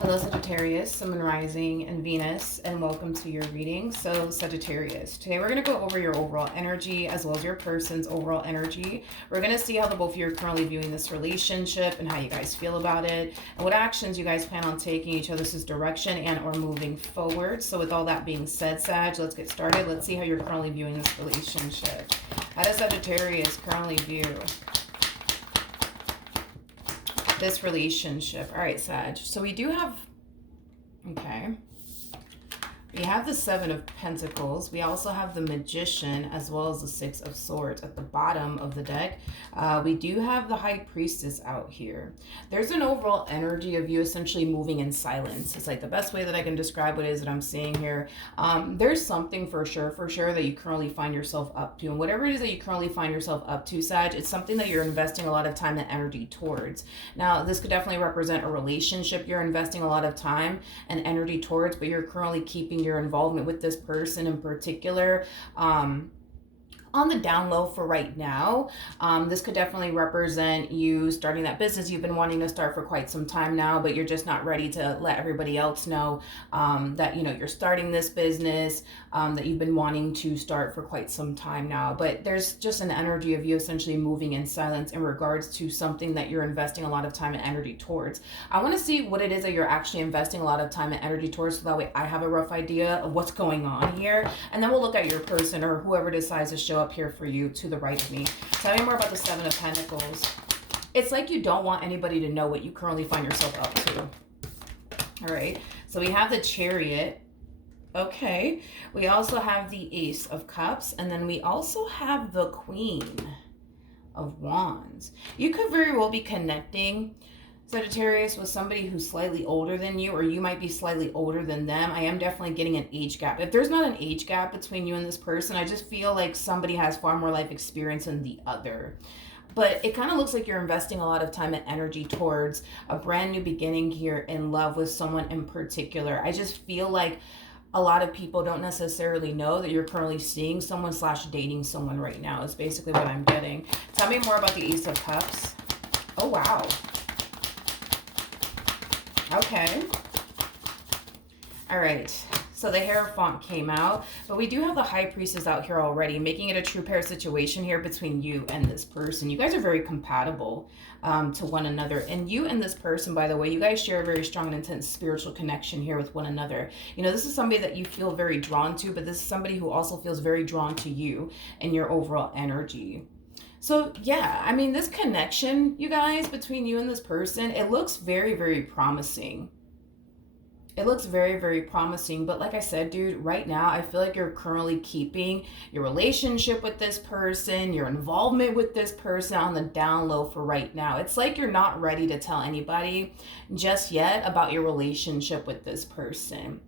Hello, Sagittarius, Sun, Moon, Rising, and Venus, and welcome to your reading. So, Sagittarius, today we're going to go over your overall energy as well as your person's overall energy. We're going to see how the both of you are currently viewing this relationship and how you guys feel about it, and what actions you guys plan on taking each other's direction and or moving forward. So, with all that being said, Sag, let's get started. Let's see how you're currently viewing this relationship. How does Sagittarius currently view this relationship? All right, Sag. So we do have, okay, we have the Seven of Pentacles. We also have the Magician as well as the Six of Swords at the bottom of the deck. We do have the High Priestess out here. There's an overall energy of you essentially moving in silence. It's like the best way that I can describe what it is that I'm seeing here. There's something for sure that you currently find yourself up to. And whatever it is that you currently find yourself up to, Sag, it's something that you're investing a lot of time and energy towards. Now, this could definitely represent a relationship you're investing a lot of time and energy towards, but you're currently keeping your involvement with this person in particular on the down low for right now. This could definitely represent you starting that business you've been wanting to start for quite some time now, but you're just not ready to let everybody else know that, you know, you're starting this business that you've been wanting to start for quite some time now. But there's just an energy of you essentially moving in silence in regards to something that you're investing a lot of time and energy towards. I want to see what it is that you're actually investing a lot of time and energy towards, so that way I have a rough idea of what's going on here. And then we'll look at your person or whoever decides to show up here for you to the right of me. Tell me more about the Seven of Pentacles. It's like you don't want anybody to know what you currently find yourself up to. All right. So we have the Chariot. Okay. We also have the Ace of Cups. And then we also have the Queen of Wands. You could very well be connecting, Sagittarius, with somebody who's slightly older than you, or you might be slightly older than them. I am definitely getting an age gap. If there's not an age gap between you and this person, I just feel like somebody has far more life experience than the other. But it kind of looks like you're investing a lot of time and energy towards a brand new beginning here in love with someone in particular. I just feel like a lot of people don't necessarily know that you're currently seeing someone / dating someone right now is basically what I'm getting. Tell me more about the Ace of Cups. Oh, wow. Okay. All right. So the Hierophant came out, but we do have the High Priestess out here already, making it a true pair situation here between you and this person. You guys are very compatible to one another. And you and this person, by the way, you guys share a very strong and intense spiritual connection here with one another. You know, this is somebody that you feel very drawn to, but this is somebody who also feels very drawn to you and your overall energy. So yeah, I mean, this connection, you guys, between you and this person, it looks very, very promising. It looks very, very promising. But like I said, dude, right now, I feel like you're currently keeping your relationship with this person, your involvement with this person on the down low for right now. It's like you're not ready to tell anybody just yet about your relationship with this person.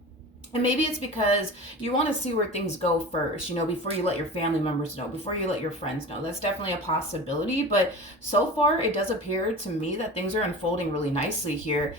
And maybe it's because you want to see where things go first, you know, before you let your family members know, before you let your friends know. That's definitely a possibility. But so far, it does appear to me that things are unfolding really nicely here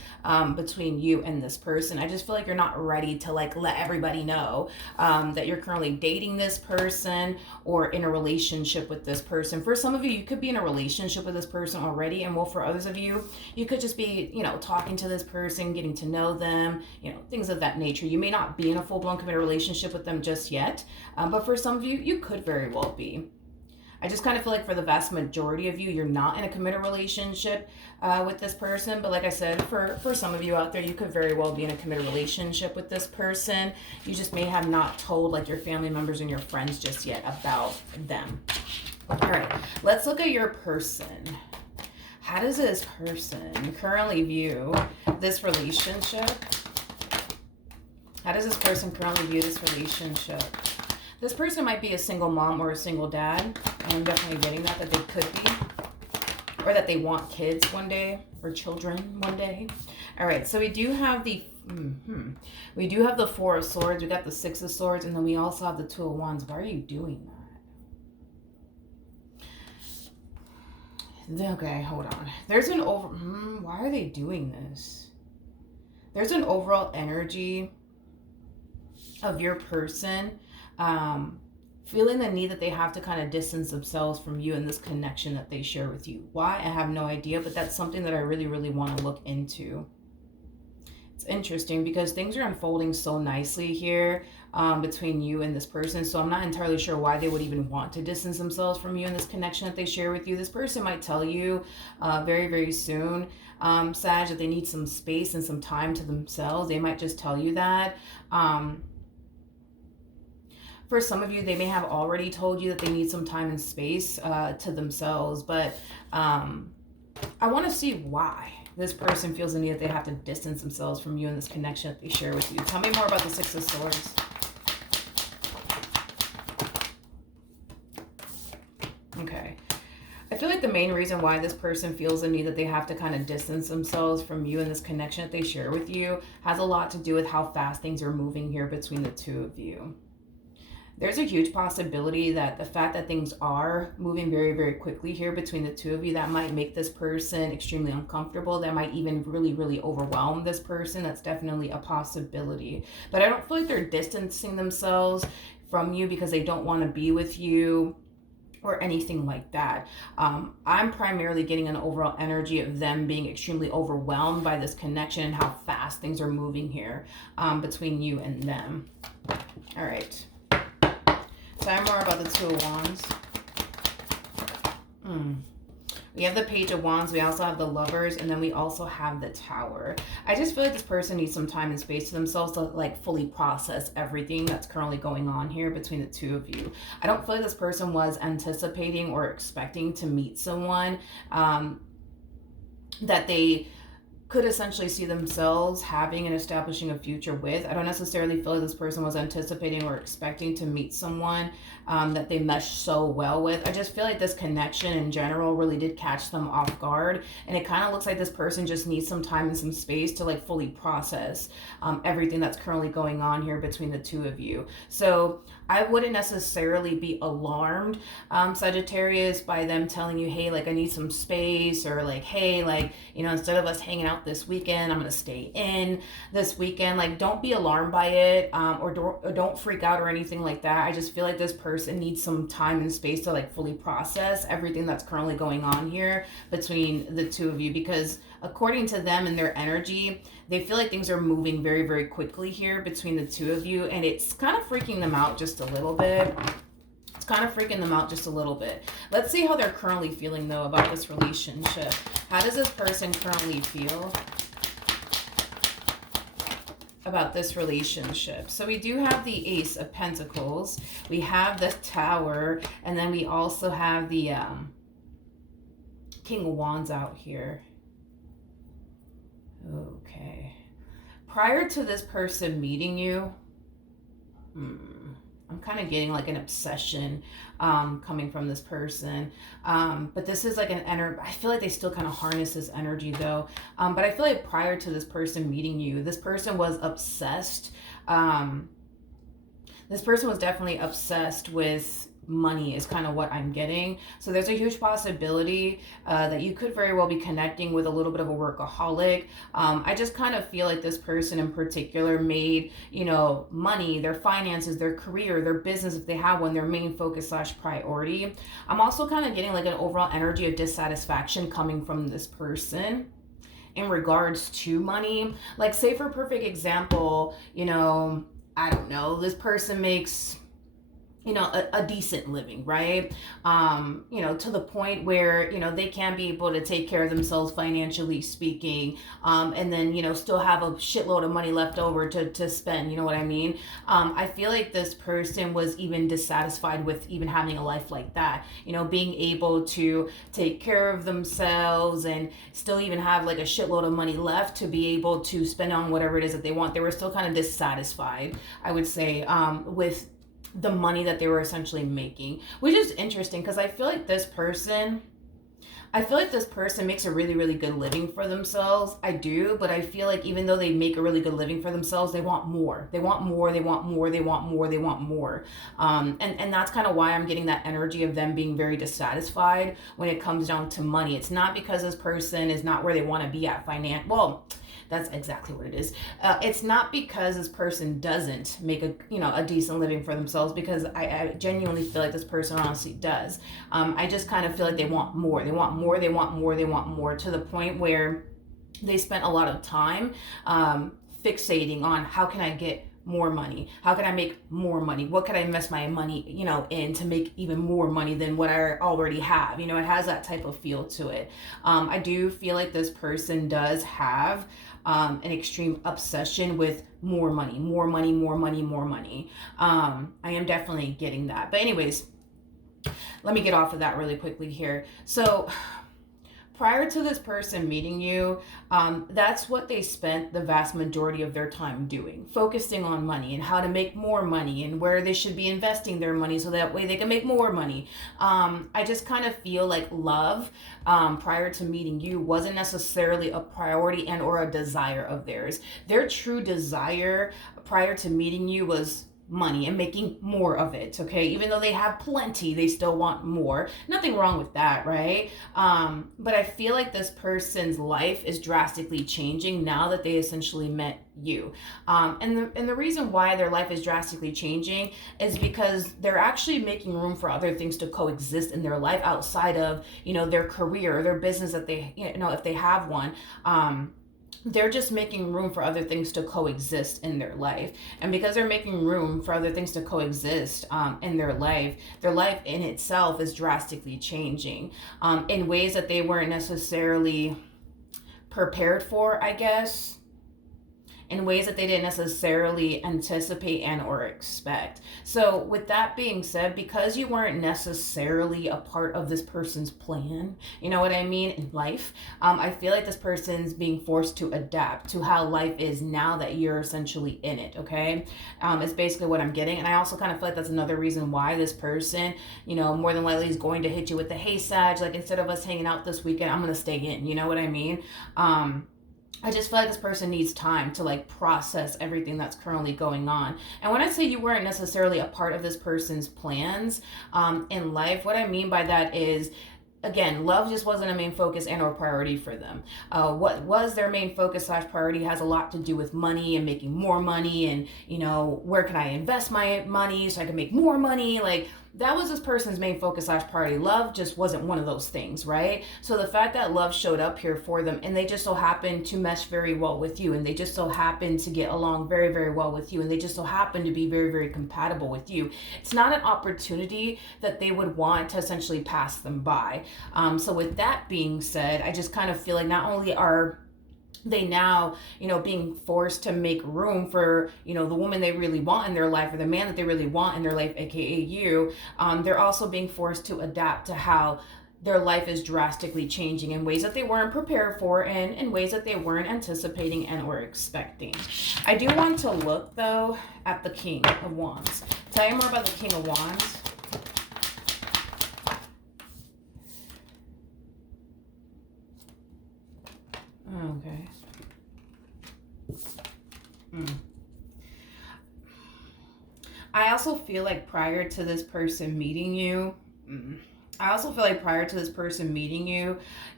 between you and this person. I just feel like you're not ready to like let everybody know that you're currently dating this person or in a relationship with this person. For some of you, you could be in a relationship with this person already. And well, for others of you, you could just be, you know, talking to this person, getting to know them, you know, things of that nature. You may not be in a full-blown committed relationship with them just yet, but for some of you, you could very well be. I just kind of feel like for the vast majority of you, you're not in a committed relationship with this person. But like I said, for some of you out there, you could very well be in a committed relationship with this person. You just may have not told like your family members and your friends just yet about them. All right, let's look at your person. How does this person currently view this relationship? How does this person currently view this relationship? This person might be a single mom or a single dad. I'm definitely getting that they could be. Or that they want kids one day or children one day. All right, so we do have the Four of Swords. We got the Six of Swords, and then we also have the Two of Wands. Why are you doing that? Okay, hold on. There's an why are they doing this? There's an overall energy of your person feeling the need that they have to kind of distance themselves from you and this connection that they share with you. Why? I have no idea, but that's something that I really, really want to look into. It's interesting because things are unfolding so nicely here between you and this person. So I'm not entirely sure why they would even want to distance themselves from you and this connection that they share with you. This person might tell you very, very soon, Sag, that they need some space and some time to themselves. They might just tell you that. For some of you, they may have already told you that they need some time and space to themselves, but I want to see why this person feels the need that they have to distance themselves from you and this connection that they share with you. Tell me more about the Six of Swords. Okay. I feel like the main reason why this person feels the need that they have to kind of distance themselves from you and this connection that they share with you has a lot to do with how fast things are moving here between the two of you. There's a huge possibility that the fact that things are moving very, very quickly here between the two of you, that might make this person extremely uncomfortable. That might even really, really overwhelm this person. That's definitely a possibility. But I don't feel like they're distancing themselves from you because they don't want to be with you or anything like that. I'm primarily getting an overall energy of them being extremely overwhelmed by this connection and how fast things are moving here between you and them. All right. Tell me more about the Two of Wands. We have the Page of Wands. We also have the Lovers. And then we also have the Tower. I just feel like this person needs some time and space to themselves to like fully process everything that's currently going on here between the two of you. I don't feel like this person was anticipating or expecting to meet someone that they could essentially see themselves having and establishing a future with. I don't necessarily feel like this person was anticipating or expecting to meet someone that they mesh so well with. I just feel like this connection in general really did catch them off guard. And it kind of looks like this person just needs some time and some space to like fully process everything that's currently going on here between the two of you. So I wouldn't necessarily be alarmed, Sagittarius, by them telling you, hey, like I need some space, or like, hey, like, you know, instead of us hanging out this weekend, I'm going to stay in this weekend. Like, don't be alarmed by it or don't freak out or anything like that. I just feel like this person needs some time and space to like fully process everything that's currently going on here between the two of you, because according to them and their energy, they feel like things are moving very, very quickly here between the two of you, and it's kind of freaking them out just a little bit. It's kind of freaking them out just a little bit. Let's see how they're currently feeling, though, about this relationship. How does this person currently feel about this relationship? So we do have the Ace of Pentacles. We have the Tower. And then we also have the King of Wands out here. Okay. Prior to this person meeting you, I'm kind of getting like an obsession coming from this person. But this is like an energy. I feel like they still kind of harness this energy though. But I feel like prior to this person meeting you, this person was obsessed. This person was definitely obsessed with money is kind of what I'm getting. So there's a huge possibility that you could very well be connecting with a little bit of a workaholic. I just kind of feel like this person in particular made, you know, money, their finances, their career, their business, if they have one, their main focus / priority. I'm also kind of getting like an overall energy of dissatisfaction coming from this person in regards to money. Like, say for a perfect example, you know, I don't know, this person makes, you know, a decent living, right? You know, to the point where, you know, they can be able to take care of themselves financially speaking, and then, you know, still have a shitload of money left over to spend, you know what I mean? I feel like this person was even dissatisfied with even having a life like that, you know, being able to take care of themselves and still even have like a shitload of money left to be able to spend on whatever it is that they want. They were still kind of dissatisfied, I would say, with the money that they were essentially making, which is interesting because I feel like this person makes a really, really good living for themselves. I do, but I feel like even though they make a really good living for themselves, they want more. They want more, they want more, they want more, they want more. And that's kind of why I'm getting that energy of them being very dissatisfied when it comes down to money. It's not because this person is not where they want to be at that's exactly what it is. It's not because this person doesn't make a decent living for themselves, because I genuinely feel like this person honestly does. I just kind of feel like they want more. They want more, they want more, they want more, to the point where they spent a lot of time fixating on how can I get more money? How can I make more money? What can I invest my money, in to make even more money than what I already have? It has that type of feel to it. I do feel like this person does have an extreme obsession with more money, more money, more money, more money. I am definitely getting that. But anyways, let me get off of that really quickly here. So prior to this person meeting you, that's what they spent the vast majority of their time doing, focusing on money and how to make more money and where they should be investing their money so that way they can make more money. I just kind of feel like love prior to meeting you wasn't necessarily a priority and or a desire of theirs. Their true desire prior to meeting you was money and making more of it. Okay, even though they have plenty, they still want more. Nothing wrong with that, right? But I feel like this person's life is drastically changing now that they essentially met you. And the reason why their life is drastically changing is because they're actually making room for other things to coexist in their life outside of their career or their business that they if they have one. They're just making room for other things to coexist in their life. And because they're making room for other things to coexist in their life in itself is drastically changing in ways that they weren't necessarily prepared for, I guess, in ways that they didn't necessarily anticipate and or expect. So with that being said, because you weren't necessarily a part of this person's plan, you know what I mean, in life, I feel like this person's being forced to adapt to how life is now that you're essentially in it, okay? It's basically what I'm getting. And I also kind of feel like that's another reason why this person, more than likely is going to hit you with the, hey, Sag, like instead of us hanging out this weekend, I'm going to stay in, you know what I mean? I just feel like this person needs time to like process everything that's currently going on. And when I say you weren't necessarily a part of this person's plans in life, what I mean by that is, again, love just wasn't a main focus and or priority for them. What was their main focus / priority has a lot to do with money and making more money and, where can I invest my money so I can make more money? Like, that was this person's main focus / priority. Love just wasn't one of those things, right? So the fact that love showed up here for them and they just so happened to mesh very well with you and they just so happened to get along very, very well with you and they just so happened to be very, very compatible with you. It's not an opportunity that they would want to essentially pass them by. So with that being said, I just kind of feel like not only are they now, being forced to make room for, the woman they really want in their life or the man that they really want in their life, aka you, they're also being forced to adapt to how their life is drastically changing in ways that they weren't prepared for and in ways that they weren't anticipating and or expecting. I do want to look, though, at the King of Wands. Tell you more about the King of Wands. Okay. I also feel like prior to this person meeting you,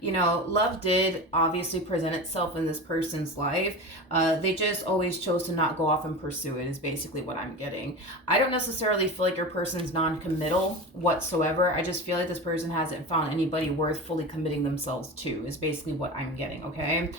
love did obviously present itself in this person's life. They just always chose to not go off and pursue it is basically what I'm getting. I don't necessarily feel like your person's non-committal whatsoever. I just feel like this person hasn't found anybody worth fully committing themselves to is basically what I'm getting, okay?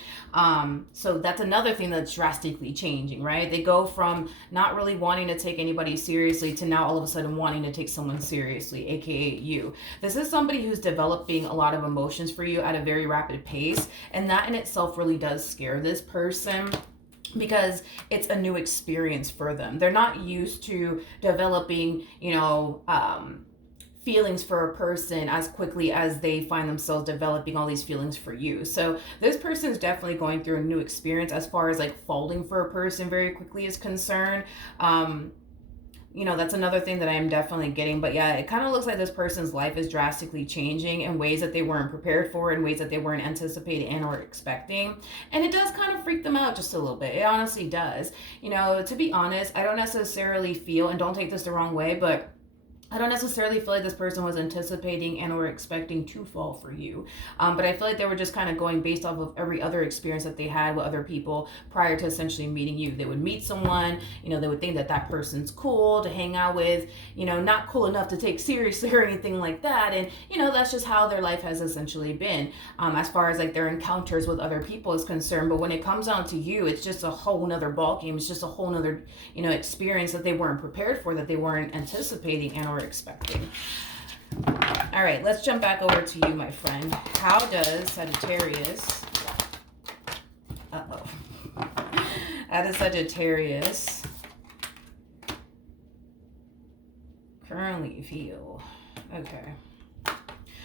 So that's another thing that's drastically changing, right? They go from not really wanting to take anybody seriously to now all of a sudden wanting to take someone seriously, aka you. This is somebody who's developing a lot of emotions for you at a very rapid pace, and that in itself really does scare this person because it's a new experience for them. They're not used to developing, feelings for a person as quickly as they find themselves developing all these feelings for you. So this person's definitely going through a new experience as far as like falling for a person very quickly is concerned. That's another thing that I am definitely getting. But yeah, it kind of looks like this person's life is drastically changing in ways that they weren't prepared for, in ways that they weren't anticipating and or expecting. And it does kind of freak them out just a little bit. It honestly does. To be honest, I don't necessarily feel, and don't take this the wrong way, but I don't necessarily feel like this person was anticipating and or expecting to fall for you. But I feel like they were just kind of going based off of every other experience that they had with other people prior to essentially meeting you. They would meet someone, you know, they would think that that person's cool to hang out with, you know, not cool enough to take seriously or anything like that. And, you know, that's just how their life has essentially been as far as like their encounters with other people is concerned. But when it comes down to you, it's just a whole nother ball game. It's just a whole nother, you know, experience that they weren't prepared for, that they weren't anticipating and or expecting. All right, let's jump back over to you, my friend. How does Sagittarius, how does Sagittarius currently feel? Okay.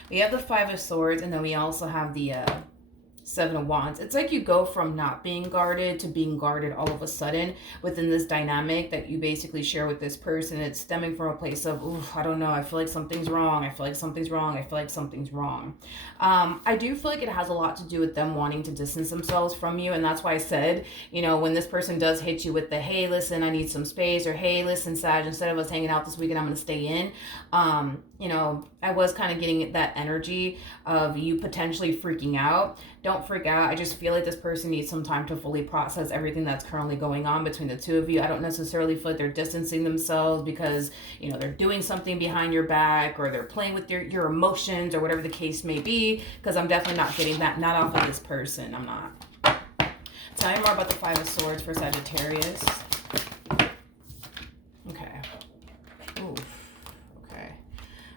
We have the Five of Swords, and then we also have the Seven of Wands. It's like you go from not being guarded to being guarded all of a sudden within this dynamic that you basically share with this person. It's stemming from a place of, ooh, I don't know, I feel like something's wrong. I feel like something's wrong. I feel like something's wrong. I do feel like it has a lot to do with them wanting to distance themselves from you. And that's why I said, you know, when this person does hit you with the, hey, listen, I need some space, or hey, listen, Sag, instead of us hanging out this weekend, I'm going to stay in. You know, I was kind of getting that energy of you potentially freaking out. Don't freak out. I just feel like this person needs some time to fully process everything that's currently going on between the two of you. I don't necessarily feel like they're distancing themselves because, you know, they're doing something behind your back, or they're playing with your emotions, or whatever the case may be, because I'm definitely not getting that. Not off of this person. I'm not. Tell me more about the Five of Swords for Sagittarius. Okay. Oof. Okay.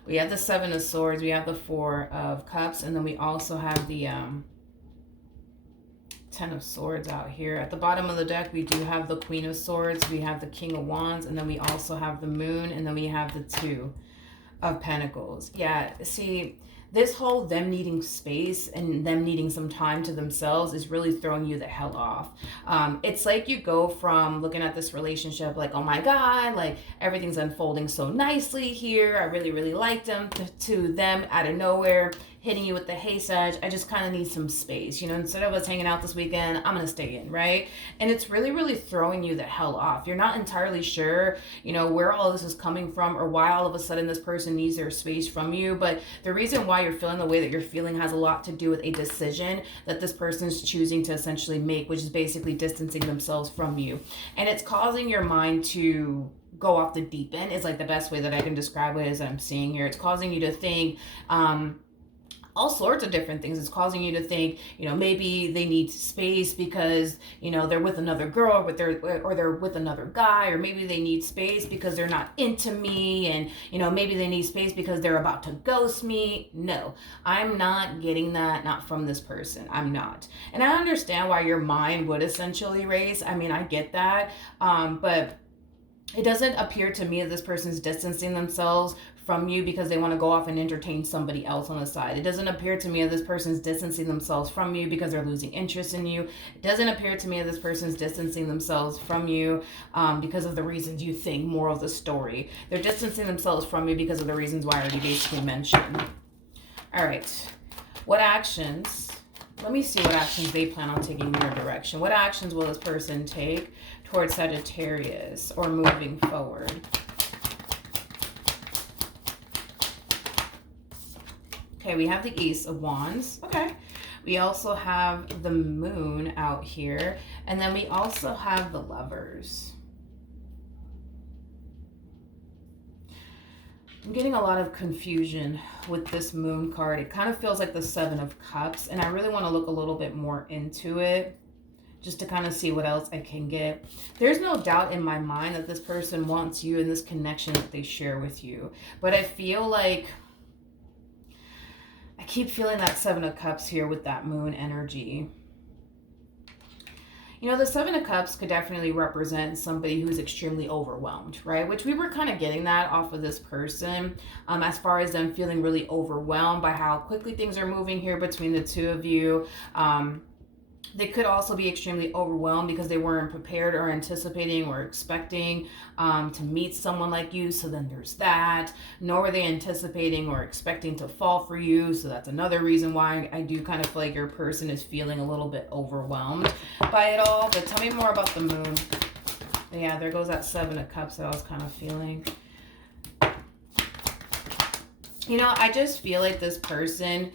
We have the Seven of Swords. We have the Four of Cups. And then we also have the Ten of Swords out here. At the bottom of the deck, we do have the Queen of Swords. We have the King of Wands. And then we also have the Moon. And then we have the Two of Pentacles. Yeah, see, this whole them needing space and them needing some time to themselves is really throwing you the hell off. It's like you go from looking at this relationship like, oh my God, like everything's unfolding so nicely here. I really, really like them, to them out of nowhere hitting you with the, hey, Sag, I just kind of need some space. You know, instead of us hanging out this weekend, I'm going to stay in, right? And it's really, really throwing you the hell off. You're not entirely sure, you know, where all this is coming from, or why all of a sudden this person needs their space from you. But the reason why you're feeling the way that you're feeling has a lot to do with a decision that this person's choosing to essentially make, which is basically distancing themselves from you. And it's causing your mind to go off the deep end, is like the best way that I can describe it as I'm seeing here. It's causing you to think, all sorts of different things. It's causing you to think, you know, maybe they need space because, you know, they're with another girl, but they're with another guy, or maybe they need space because they're not into me, and, you know, maybe they need space because they're about to ghost me. No, I'm not getting that, not from this person. I'm not. And I understand why your mind would essentially race. I mean, I get that. But it doesn't appear to me that this person's distancing themselves from you because they want to go off and entertain somebody else on the side. It doesn't appear to me that this person's distancing themselves from you because they're losing interest in you. It doesn't appear to me that this person's distancing themselves from you because of the reasons you think more of the story. They're distancing themselves from you because of the reasons why I already basically mentioned. All right. What actions? Let me see what actions they plan on taking in your direction. What actions will this person take towards Sagittarius or moving forward? Okay, we have the Ace of Wands. Okay. We also have the Moon out here. And then we also have the Lovers. I'm getting a lot of confusion with this Moon card. It kind of feels like the Seven of Cups. And I really want to look a little bit more into it, just to kind of see what else I can get. There's no doubt in my mind that this person wants you and this connection that they share with you. But I feel like I keep feeling that Seven of Cups here with that Moon energy. You know, the Seven of Cups could definitely represent somebody who's extremely overwhelmed, right? Which we were kind of getting that off of this person, as far as them feeling really overwhelmed by how quickly things are moving here between the two of you. They could also be extremely overwhelmed because they weren't prepared or anticipating or expecting to meet someone like you. So then there's that. Nor were they anticipating or expecting to fall for you. So that's another reason why I do kind of feel like your person is feeling a little bit overwhelmed by it all. But tell me more about the Moon. Yeah, there goes that Seven of Cups that I was kind of feeling. I just feel like this person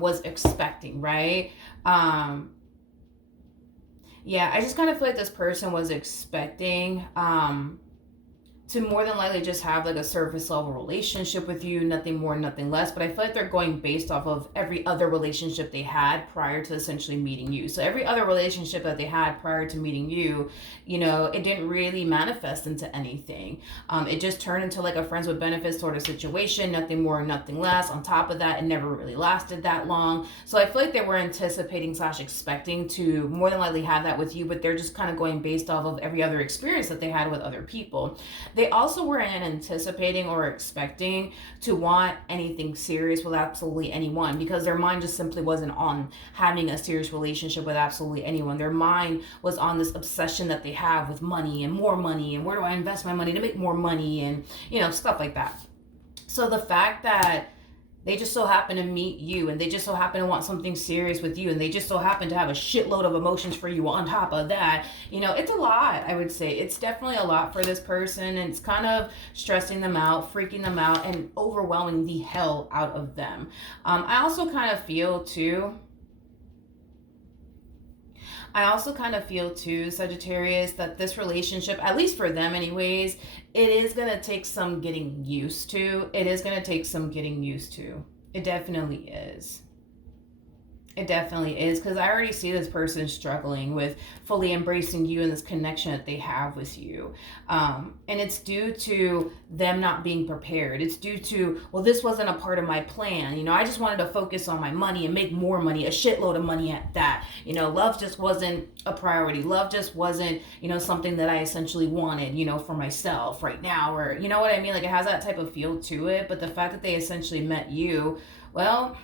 was expecting, right? Yeah, I just kind of feel like this person was expecting to more than likely just have like a surface level relationship with you, nothing more, nothing less. But I feel like they're going based off of every other relationship they had prior to essentially meeting you. So every other relationship that they had prior to meeting you, it didn't really manifest into anything. It just turned into like a friends with benefits sort of situation, nothing more, nothing less. On top of that, it never really lasted that long. So I feel like they were anticipating / expecting to more than likely have that with you, but they're just kind of going based off of every other experience that they had with other people. They also weren't anticipating or expecting to want anything serious with absolutely anyone, because their mind just simply wasn't on having a serious relationship with absolutely anyone. Their mind was on this obsession that they have with money and more money and where do I invest my money to make more money and, stuff like that. So the fact that they just so happen to meet you and they just so happen to want something serious with you and they just so happen to have a shitload of emotions for you on top of that, it's a lot. I would say it's definitely a lot for this person, and it's kind of stressing them out, freaking them out, and overwhelming the hell out of them. I also kind of feel too, Sagittarius, that this relationship, at least for them anyways, it is going to take some getting used to. It is going to take some getting used to. It definitely is. It definitely is, because I already see this person struggling with fully embracing you and this connection that they have with you. And it's due to them not being prepared. It's due to, well, this wasn't a part of my plan. I just wanted to focus on my money and make more money, a shitload of money at that. Love just wasn't a priority. Love just wasn't, something that I essentially wanted, for myself right now. Or, you know what I mean? Like, it has that type of feel to it. But the fact that they essentially met you, well,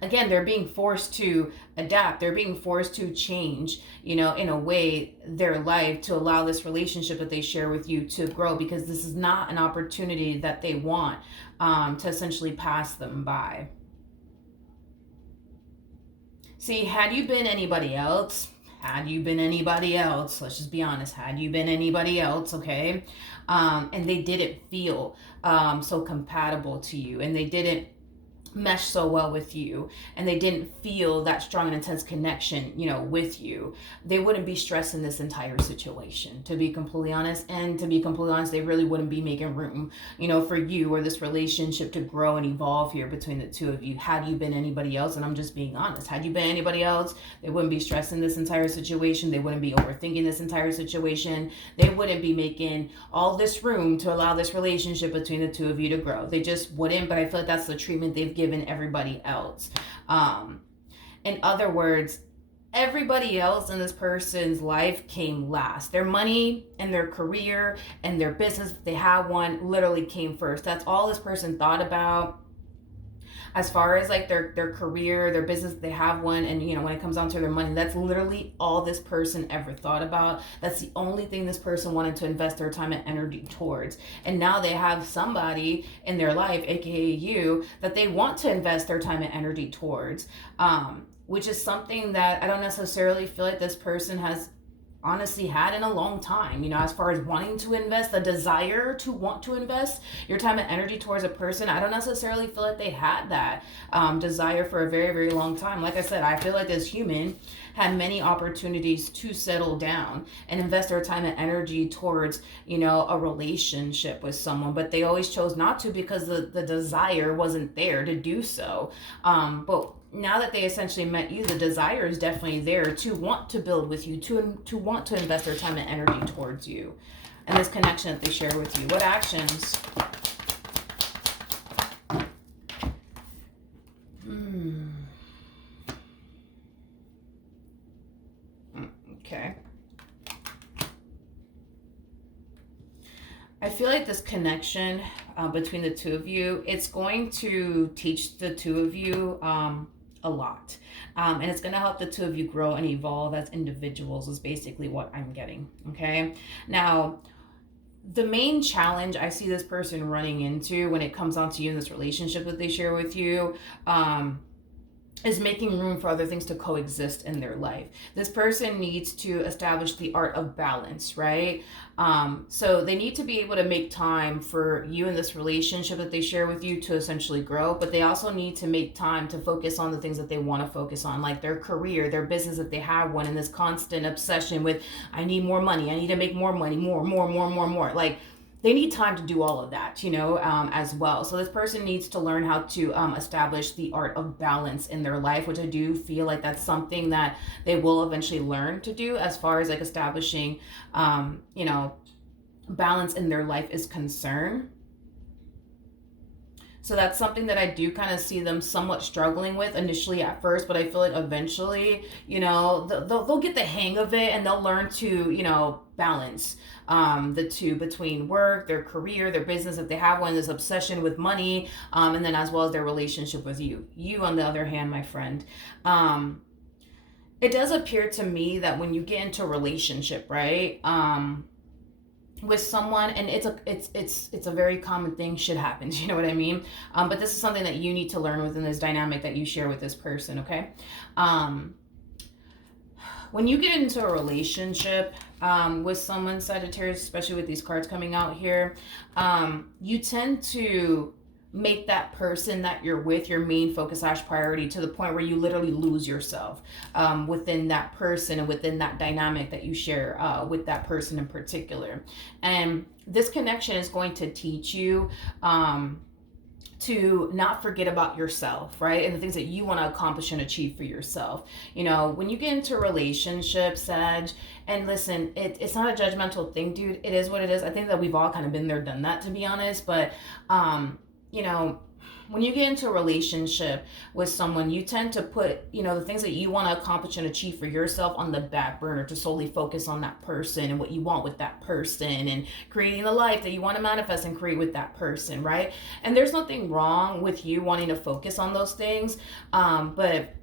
again, they're being forced to adapt. They're being forced to change, in a way, their life to allow this relationship that they share with you to grow, because this is not an opportunity that they want to essentially pass them by. See, had you been anybody else, let's just be honest, had you been anybody else, okay, and they didn't feel so compatible to you, and they didn't mesh so well with you, and they didn't feel that strong and intense connection, with you, they wouldn't be stressing this entire situation, to be completely honest. And to be completely honest, they really wouldn't be making room, for you or this relationship to grow and evolve here between the two of you. Had you been anybody else, and I'm just being honest, had you been anybody else, they wouldn't be stressing this entire situation. They wouldn't be overthinking this entire situation. They wouldn't be making all this room to allow this relationship between the two of you to grow. They just wouldn't. But I feel like that's the treatment they've given everybody else. In other words, everybody else in this person's life came last. Their money and their career and their business, if they have one, literally came first. That's all this person thought about. As far as like their career, their business, they have one, and when it comes down to their money, that's literally all this person ever thought about. That's the only thing this person wanted to invest their time and energy towards. And now they have somebody in their life, aka you, that they want to invest their time and energy towards, which is something that I don't necessarily feel like this person has honestly had in a long time. As far as wanting to invest, the desire to want to invest your time and energy towards a person, I don't necessarily feel like they had that desire for a very, very long time. Like I said, I feel like this human had many opportunities to settle down and invest their time and energy towards, a relationship with someone, but they always chose not to because the desire wasn't there to do so. But now that they essentially met you, the desire is definitely there to want to build with you, to want to invest their time and energy towards you and this connection that they share with you. What actions? Okay. I feel like this connection between the two of you, it's going to teach the two of you a lot. And it's going to help the two of you grow and evolve as individuals, is basically what I'm getting. Okay. Now, the main challenge I see this person running into when it comes on to you in this relationship that they share with you, is making room for other things to coexist in their life. This person needs to establish the art of balance, right? So they need to be able to make time for you in this relationship that they share with you to essentially grow, but they also need to make time to focus on the things that they want to focus on, like their career, their business if they have one, and this constant obsession with, I need more money, I need to make more money, more. Like, they need time to do all of that, as well. So this person needs to learn how to establish the art of balance in their life, which I do feel like that's something that they will eventually learn to do as far as like establishing, balance in their life is concerned. So that's something that I do kind of see them somewhat struggling with initially at first, but I feel like eventually, they'll get the hang of it and they'll learn to, balance the two between work, their career, their business, if they have one, this obsession with money, and then as well as their relationship with you. You, on the other hand, my friend, it does appear to me that when you get into a relationship, right, with someone, and it's a very common thing, shit happens, you know what I mean, but this is something that you need to learn within this dynamic that you share with this person, okay? When you get into a relationship with someone, Sagittarius, especially with these cards coming out here, you tend to make that person that you're with your main focus / priority, to the point where you literally lose yourself within that person and within that dynamic that you share with that person in particular. And this connection is going to teach you to not forget about yourself, right? And the things that you want to accomplish and achieve for yourself. When you get into a relationship, Sag, and listen, it's not a judgmental thing, dude. It is what it is. I think that we've all kind of been there, done that, to be honest. But, when you get into a relationship with someone, you tend to put, the things that you want to accomplish and achieve for yourself on the back burner to solely focus on that person and what you want with that person and creating the life that you want to manifest and create with that person, right? And there's nothing wrong with you wanting to focus on those things, but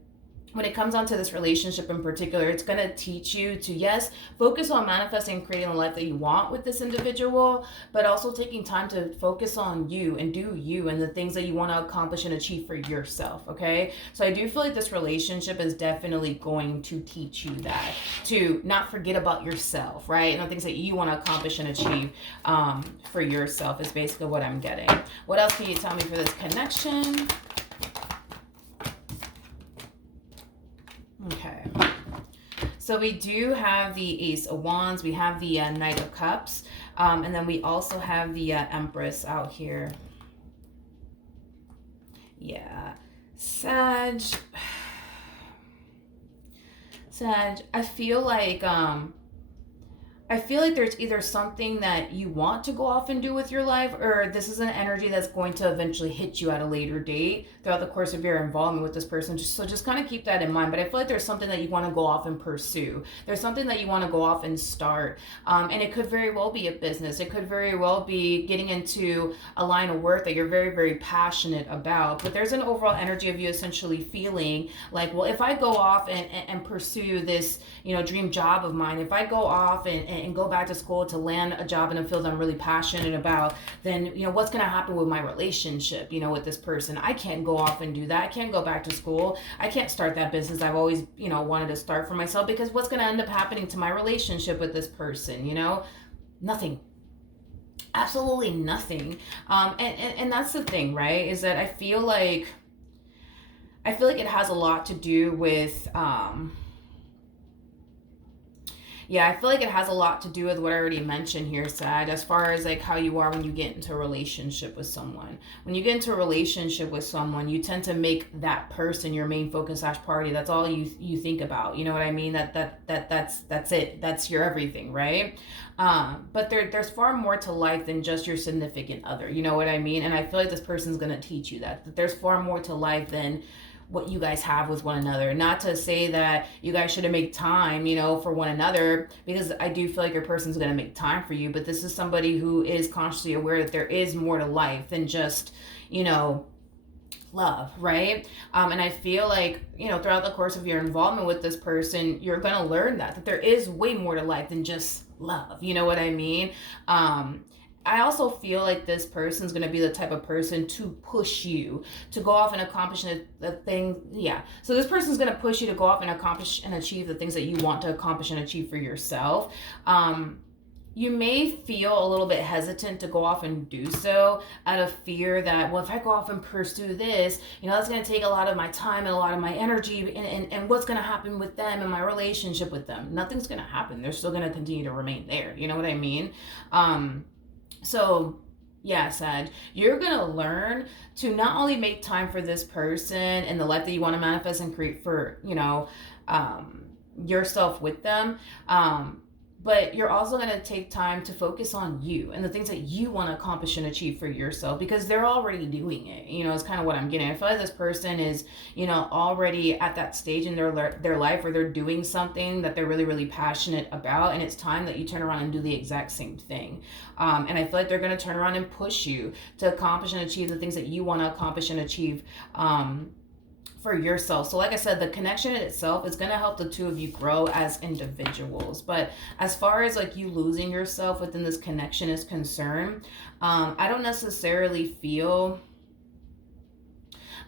when it comes down to this relationship in particular, it's going to teach you to, yes, focus on manifesting and creating the life that you want with this individual, but also taking time to focus on you and do you and the things that you want to accomplish and achieve for yourself, okay? So I do feel like this relationship is definitely going to teach you that, to not forget about yourself, right? And the things that you want to accomplish and achieve for yourself is basically what I'm getting. What else can you tell me for this connection? Okay, so we do have the Ace of Wands, we have the Knight of Cups, and then we also have the Empress out here. Yeah, Sag, I feel like there's either something that you want to go off and do with your life, or this is an energy that's going to eventually hit you at a later date throughout the course of your involvement with this person. So just kind of keep that in mind. But I feel like there's something that you want to go off and pursue. There's something that you want to go off and start. And it could very well be a business. It could very well be getting into a line of work that you're very, very passionate about. But there's an overall energy of you essentially feeling like, well, if I go off and pursue this, dream job of mine, if I go off and go back to school to land a job in a field I'm really passionate about, then, what's going to happen with my relationship, with this person? I can't go off and do that. I can't go back to school. I can't start that business I've always, wanted to start for myself, because what's going to end up happening to my relationship with this person? Nothing. Absolutely nothing. And that's the thing, right? Is that I feel like it has a lot to do with, I feel like it has a lot to do with what I already mentioned here, Sad, as far as like how you are when you get into a relationship with someone. When you get into a relationship with someone, you tend to make that person your main focus / priority. That's all you think about. You know what I mean? That's it. That's your everything, right? But there's far more to life than just your significant other. You know what I mean? And I feel like this person's gonna teach you that there's far more to life than what you guys have with one another. Not to say that you guys shouldn't make time, for one another, because I do feel like your person's going to make time for you, but this is somebody who is consciously aware that there is more to life than just, love, right? And I feel like, throughout the course of your involvement with this person, you're going to learn that there is way more to life than just love. You know what I mean? I also feel like this person's going to be the type of person to push you to go off and accomplish the thing. Yeah. So this person's going to push you to go off and accomplish and achieve the things that you want to accomplish and achieve for yourself. You may feel a little bit hesitant to go off and do so out of fear that, well, if I go off and pursue this, that's going to take a lot of my time and a lot of my energy, and what's going to happen with them and my relationship with them? Nothing's going to happen. They're still going to continue to remain there. You know what I mean? So yeah, Sag, you're going to learn to not only make time for this person and the life that you want to manifest and create for, yourself with them, but you're also going to take time to focus on you and the things that you want to accomplish and achieve for yourself, because they're already doing it. It's kind of what I'm getting. I feel like this person is, already at that stage in their life where they're doing something that they're really, really passionate about. And it's time that you turn around and do the exact same thing. And I feel like they're going to turn around and push you to accomplish and achieve the things that you want to accomplish and achieve, for yourself. So like I said, the connection in itself is going to help the two of you grow as individuals. But as far as like you losing yourself within this connection is concerned, I don't necessarily feel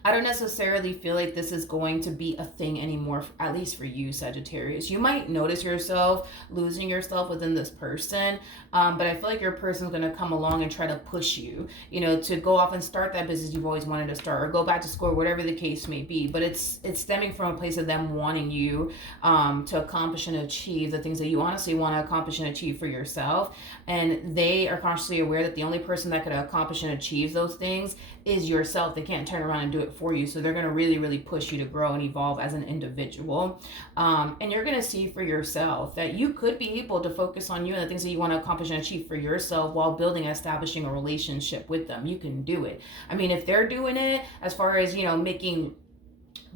like this is going to be a thing anymore, at least for you, Sagittarius. You might notice yourself losing yourself within this person, but I feel like your person's going to come along and try to push you, to go off and start that business you've always wanted to start, or go back to school, or whatever the case may be. But it's stemming from a place of them wanting you to accomplish and achieve the things that you honestly want to accomplish and achieve for yourself. And they are consciously aware that the only person that could accomplish and achieve those things is yourself. They can't turn around and do it for you. So they're going to really, really push you to grow and evolve as an individual. And you're going to see for yourself that you could be able to focus on you and the things that you want to accomplish and achieve for yourself while building and establishing a relationship with them. You can do it. I mean, if they're doing it as far as, making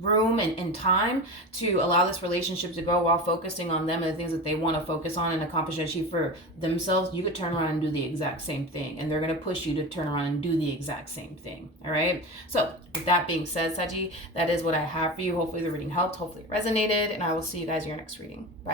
room and time to allow this relationship to grow while focusing on them and the things that they want to focus on and accomplish and achieve for themselves, you could turn around and do the exact same thing. And they're going to push you to turn around and do the exact same thing. All right. So with that being said, Saggy, that is what I have for you. Hopefully the reading helped. Hopefully it resonated. And I will see you guys in your next reading. Bye.